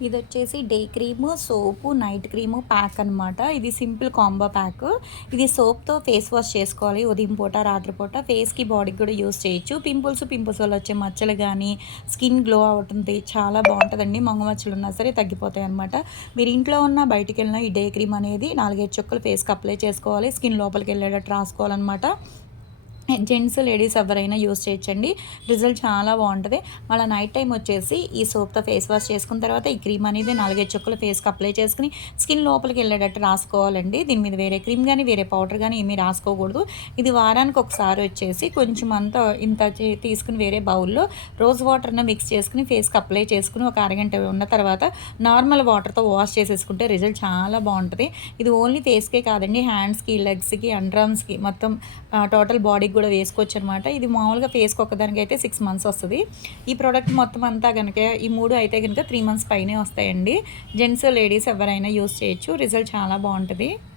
ఇదొచ్చేసి day cream, సోపు, night cream pack అనమాట. ఇది simple combo pack. ఇది సోప్‌తో ఫేస్ వాష్ చేసుకోవాలి. ఉదయం పూట, రాత్రి పూట ఫేస్‌కి, బాడీకి కూడా యూజ్ చేయొచ్చు. పింపుల్స్ వల్ల వచ్చే మచ్చలు గానీ, స్కిన్ గ్లో అవుతుంది. చాలా బావుంటదండి. మొంగు మచ్చలున్నా సరే తగ్గిపోతాయనమాట. మీరు ఇంట్లో ఉన్నా, బయటికెళ్ళినా ఈ డే క్రీమ్ అనేది 4, 5 చుక్కలు ఫేస్‌కి అప్లై చేసుకోవాలి. స్కిన్ లోపలికెళ్ళేటట్టు రాసుకోవాలనమాట. జెంట్స్, లేడీస్ ఎవరైనా యూజ్ చేయొచ్చండి. రిజల్ట్ చాలా బావుంటది. మళ్ళా నైట్ టైమ్ వచ్చేసి ఈ సోప్‌తో ఫేస్ వాష్ చేసుకున్న తర్వాత ఈ క్రీమ్ అనేది 4, 5 చుక్కలు ఫేస్‌కి అప్లై చేసుకొని స్కిన్ లోపలికి వెళ్ళేటట్టు రాసుకోవాలండి. దీని మీద వేరే క్రీమ్ గానీ, వేరే పౌడర్ గానీ ఏమీ రాసుకోకూడదు. ఇది వారానికి ఒకసారి వచ్చేసి కొంచెం అంతా ఇంత తీసుకొని వేరే బౌల్‌లో రోజ్ వాటర్‌ని మిక్స్ చేసుకొని ఫేస్‌కి అప్లై చేసుకొని ఒక అరగంట ఉన్న తర్వాత నార్మల్ వాటర్‌తో వాష్ చేసేసుకుంటే రిజల్ట్ చాలా బావుంటది. ఇది ఓన్లీ ఫేస్‌కే కాదండి, హ్యాండ్స్‌కి, లెగ్స్‌కి, అండర్ ఆర్మ్స్‌కి మొత్తం టోటల్ బాడీకి కూడా వేసుకోవచ్చనమాట. ఇది మామూలుగా ఫేస్‌కి ఒక్కదానికైతే 6 మంత్స్ వస్తది. ఈ ప్రోడక్ట్ మొత్తం అంతా గనక ఈ 3 అయితే గనక 3 మంత్స్ పైనే వస్తాయండి. జెంట్స్, లేడీస్ ఎవరైనా యూజ్ చేయొచ్చు. రిజల్ట్ చాలా బావుంటది.